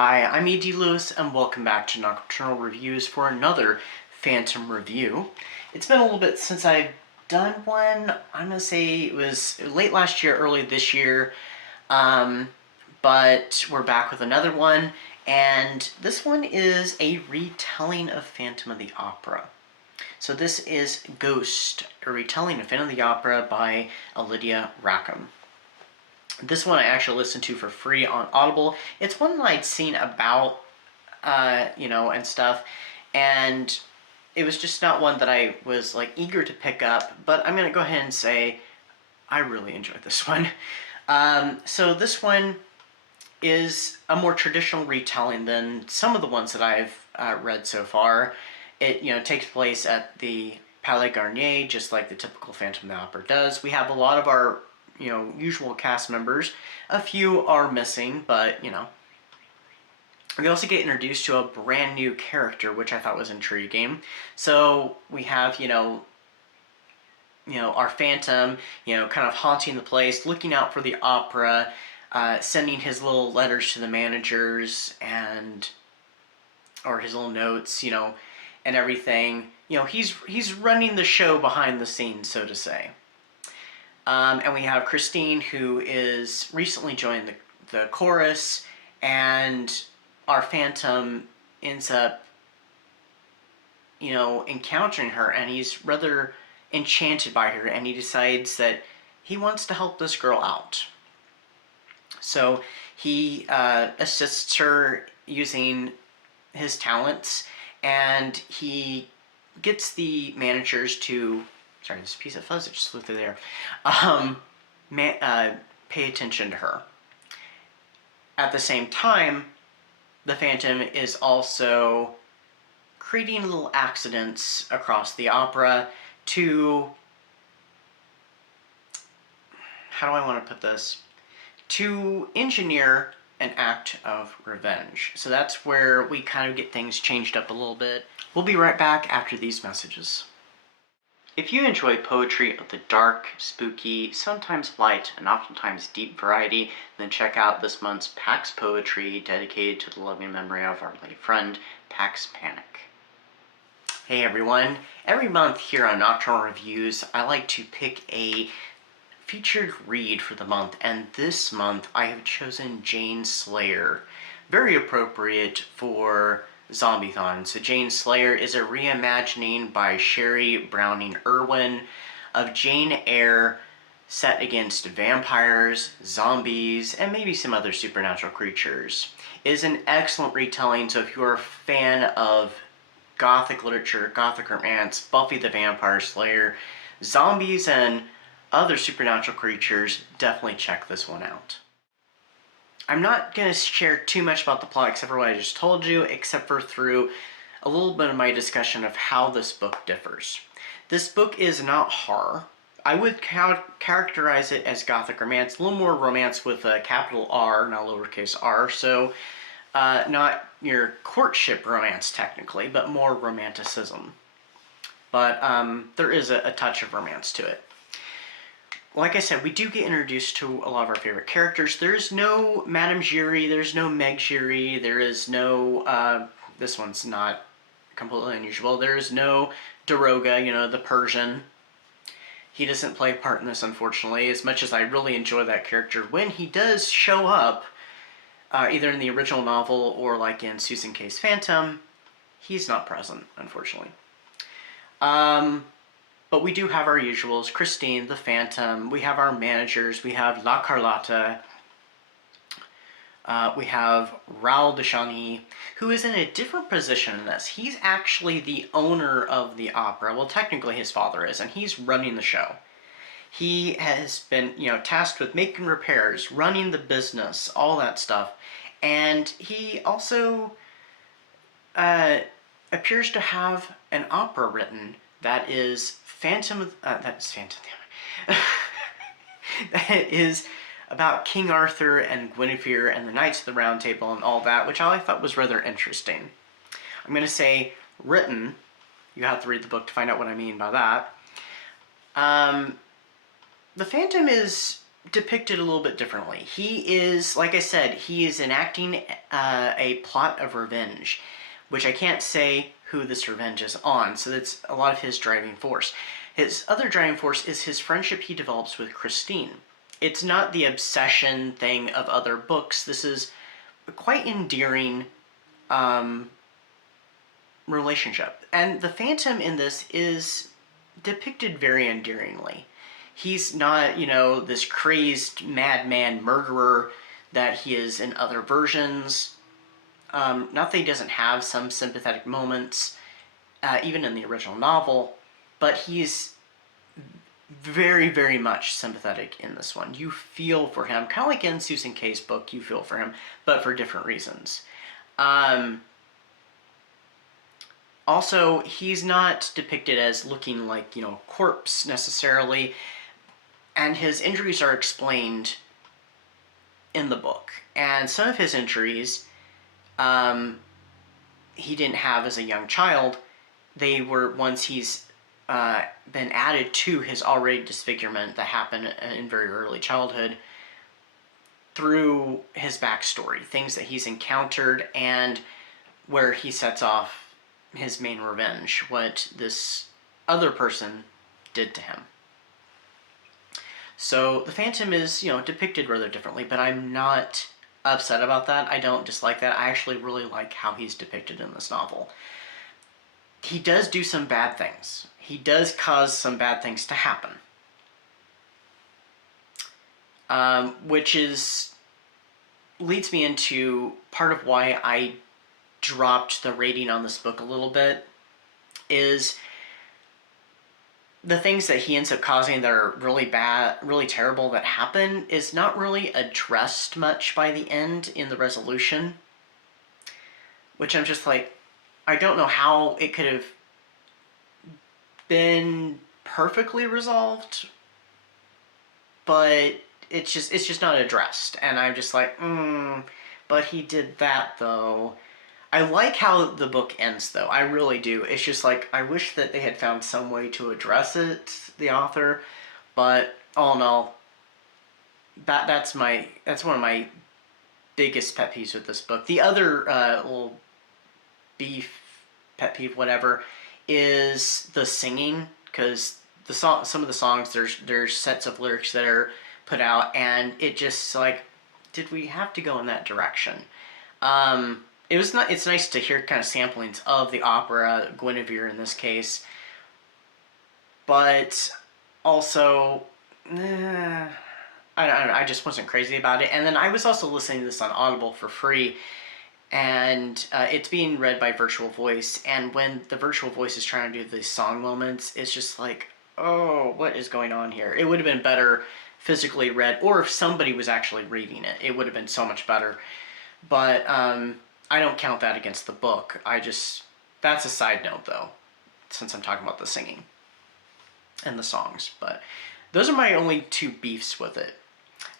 Hi, I'm E.D. Lewis, and welcome back to Nocturnal Reviews for another Phantom review. It's been a little bit since I've done one. I'm going to say it was late last year, early this year, but we're back with another one, and this one is a retelling of Phantom of the Opera. So this is Ghost, a retelling of Phantom of the Opera by Alydia Rackham. This one I actually listened to for free on Audible. It's one that I'd seen about, and stuff, and it was just not one that I was like eager to pick up, but I'm gonna go ahead and say I really enjoyed this one. So this one is a more traditional retelling than some of the ones that I've read so far. It takes place at the Palais Garnier, just like the typical Phantom of the Opera does. We have a lot of our usual cast members. A few are missing, but we also get introduced to a brand new character, which I thought was intriguing. So we have our Phantom, kind of haunting the place, looking out for the opera, sending his little letters to the managers or his little notes, and everything. He's running the show behind the scenes, so to say. And we have Christine, who is recently joined the chorus, and our Phantom ends up, encountering her, and he's rather enchanted by her, and he decides that he wants to help this girl out. So he assists her using his talents, and he gets the managers to... Sorry, this piece of fuzz that just flew through there. Pay attention to her. At the same time, the Phantom is also creating little accidents across the opera to... How do I want to put this? To engineer an act of revenge. So that's where we kind of get things changed up a little bit. We'll be right back after these messages. If you enjoy poetry of the dark, spooky, sometimes light, and oftentimes deep variety, then check out this month's Pax Poetry dedicated to the loving memory of our late friend, Pax Panic. Hey everyone, every month here on Nocturnal Reviews, I like to pick a featured read for the month, and this month I have chosen Jane Slayer. Very appropriate for Zombie-thon. So Jane Slayer is a reimagining by Sherry Browning Irwin of Jane Eyre set against vampires, zombies, and maybe some other supernatural creatures. It is an excellent retelling, so if you're a fan of gothic literature, gothic romance, Buffy the Vampire Slayer, zombies, and other supernatural creatures, definitely check this one out. I'm not going to share too much about the plot except for what I just told you, except for through a little bit of my discussion of how this book differs. This book is not horror. I would characterize it as gothic romance, a little more romance with a capital R, not lowercase r, so not your courtship romance technically, but more romanticism. But there is a touch of romance to it. Like I said, we do get introduced to a lot of our favorite characters. There's no Madame Giry, there's no Meg Giry, there is no, this one's not completely unusual, there's no Daroga, the Persian. He doesn't play a part in this, unfortunately, as much as I really enjoy that character. When he does show up, either in the original novel or like in Susan Kay's Phantom, he's not present, unfortunately. But we do have our usuals, Christine, the Phantom, we have our managers, we have La Carlotta, we have Raoul de Chagny, who is in a different position in this. He's actually the owner of the opera. Well, technically his father is, and he's running the show. He has been, tasked with making repairs, running the business, all that stuff. And he also appears to have an opera written that is that is about King Arthur and Guinevere and the Knights of the Round Table and all that, which I thought was rather interesting. I'm going to say written. You have to read the book to find out what I mean by that. The Phantom is depicted a little bit differently. He is, like I said, he is enacting a plot of revenge, which I can't say who this revenge is on, so that's a lot of his driving force. His other driving force is his friendship he develops with Christine. It's not the obsession thing of other books. This is a quite endearing relationship. And the Phantom in this is depicted very endearingly. He's not, you know, this crazed madman murderer that he is in other versions. Not that he doesn't have some sympathetic moments, even in the original novel, but he's very, very much sympathetic in this one. You feel for him, kind of like in Susan Kay's book, you feel for him, but for different reasons. Also, he's not depicted as looking like, you know, a corpse necessarily, and his injuries are explained in the book. And some of his injuries he didn't have as a young child. They were once he's been added to his already disfigurement that happened in very early childhood through his backstory, things that he's encountered, and where he sets off his main revenge, what this other person did to him. So the Phantom is, you know, depicted rather differently, but I'm not upset about that. I don't dislike that. I actually really like how he's depicted in this novel. He does do some bad things. He does cause some bad things to happen. Which leads me into part of why I dropped the rating on this book a little bit, is the things that he ends up causing that are really bad, really terrible that happen is not really addressed much by the end in the resolution. Which I'm just like, I don't know how it could have been perfectly resolved, but it's just not addressed. And I'm just like, but he did that though. I like how the book ends, though. I really do. It's just like, I wish that they had found some way to address it, the author. But all in all, that's one of my biggest pet peeves with this book. The other little beef, pet peeve, whatever, is the singing, because some of the songs, there's sets of lyrics that are put out, and it just like, did we have to go in that direction? It's nice to hear kind of samplings of the opera, Guinevere in this case, but also, I don't know, I just wasn't crazy about it. And then I was also listening to this on Audible for free, and it's being read by virtual voice, and when the virtual voice is trying to do the song moments, it's just like, oh, what is going on here? It would have been better physically read, or if somebody was actually reading it, it would have been so much better. But I don't count that against the book. That's a side note though, since I'm talking about the singing and the songs. But those are my only two beefs with it.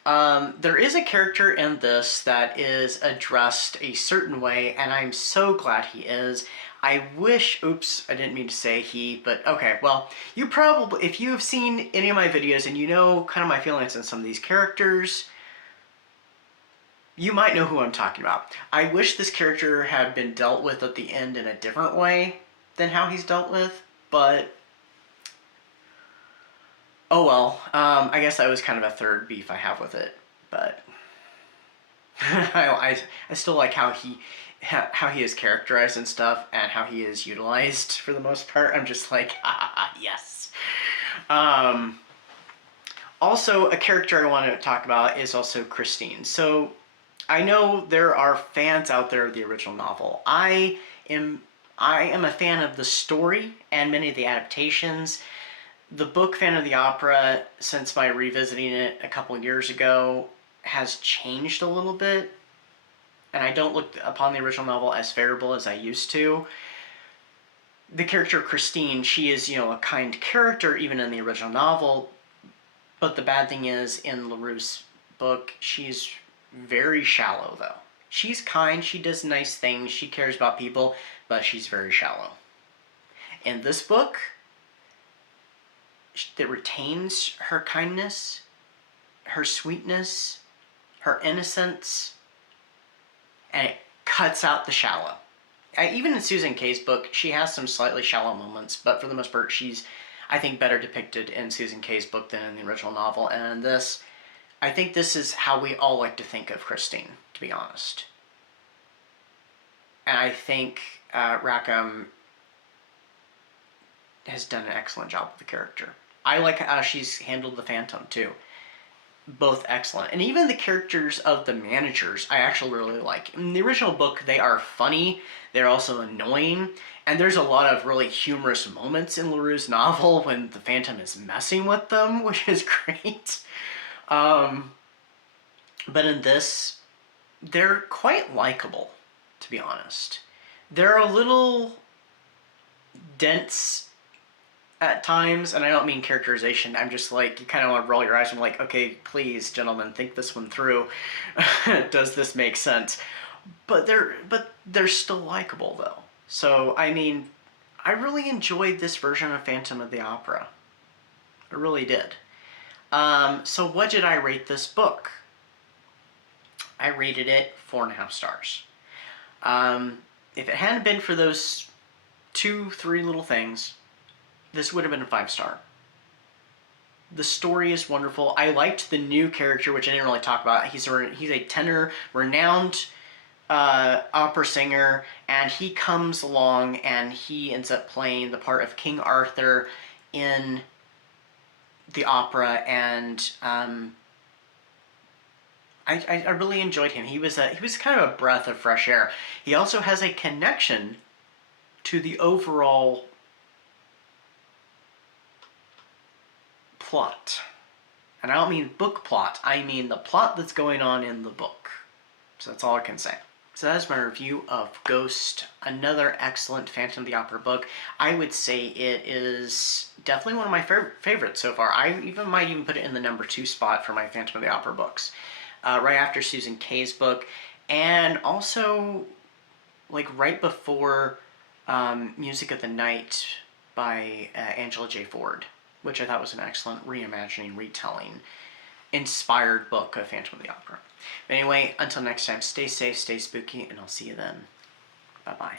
There is a character in this that is addressed a certain way, and I'm so glad he is. I wish, oops, I didn't mean to say he, but okay, well, you probably, if you have seen any of my videos and you know kind of my feelings on some of these characters, you might know who I'm talking about. I wish this character had been dealt with at the end in a different way than how he's dealt with, but oh well. I guess that was kind of a third beef I have with it, but I still like how he is characterized and stuff, and how he is utilized for the most part. I'm just like, yes. Also, a character I want to talk about is also Christine. So I know there are fans out there of the original novel. I am a fan of the story and many of the adaptations. The book Phantom of the Opera, since my revisiting it a couple years ago, has changed a little bit, and I don't look upon the original novel as favorable as I used to. The character Christine, she is, you know, a kind character even in the original novel, but the bad thing is, in LaRue's book, she's very shallow, though. She's kind, she does nice things, she cares about people, but she's very shallow. In this book, that retains her kindness, her sweetness, her innocence, and it cuts out the shallow. Even in Susan Kay's book, she has some slightly shallow moments, but for the most part, she's, I think, better depicted in Susan Kay's book than in the original novel. And this, I think this is how we all like to think of Christine, to be honest. And I think Rackham has done an excellent job with the character. I like how she's handled the Phantom, too. Both excellent. And even the characters of the managers, I actually really like. In the original book, they are funny, they're also annoying, and there's a lot of really humorous moments in LaRue's novel when the Phantom is messing with them, which is great. But in this, they're quite likable, to be honest. They're a little dense at times, and I don't mean characterization, I'm just like, you kind of want to roll your eyes and be like, okay, please, gentlemen, think this one through. Does this make sense? But they're still likable, though. So, I mean, I really enjoyed this version of Phantom of the Opera. I really did. So what did I rate this book? I rated it 4.5 stars. If it hadn't been for those 2-3 little things, this would have been a 5-star. The story is wonderful. I liked the new character, which I didn't really talk about. He's a tenor, renowned opera singer, and he comes along and he ends up playing the part of King Arthur in the opera, and I really enjoyed him. He was kind of a breath of fresh air. He also has a connection to the overall plot. And I don't mean book plot, I mean the plot that's going on in the book. So that's all I can say. So that's my review of Ghost, another excellent Phantom of the Opera book. I would say it is definitely one of my favorites so far. I might even put it in the number 2 spot for my Phantom of the Opera books. Right after Susan Kay's book, and also like right before Music of the Night by Angela J. Ford, which I thought was an excellent reimagining, retelling, inspired book of Phantom of the Opera. But anyway, until next time, stay safe, stay spooky, and I'll see you then. Bye-bye.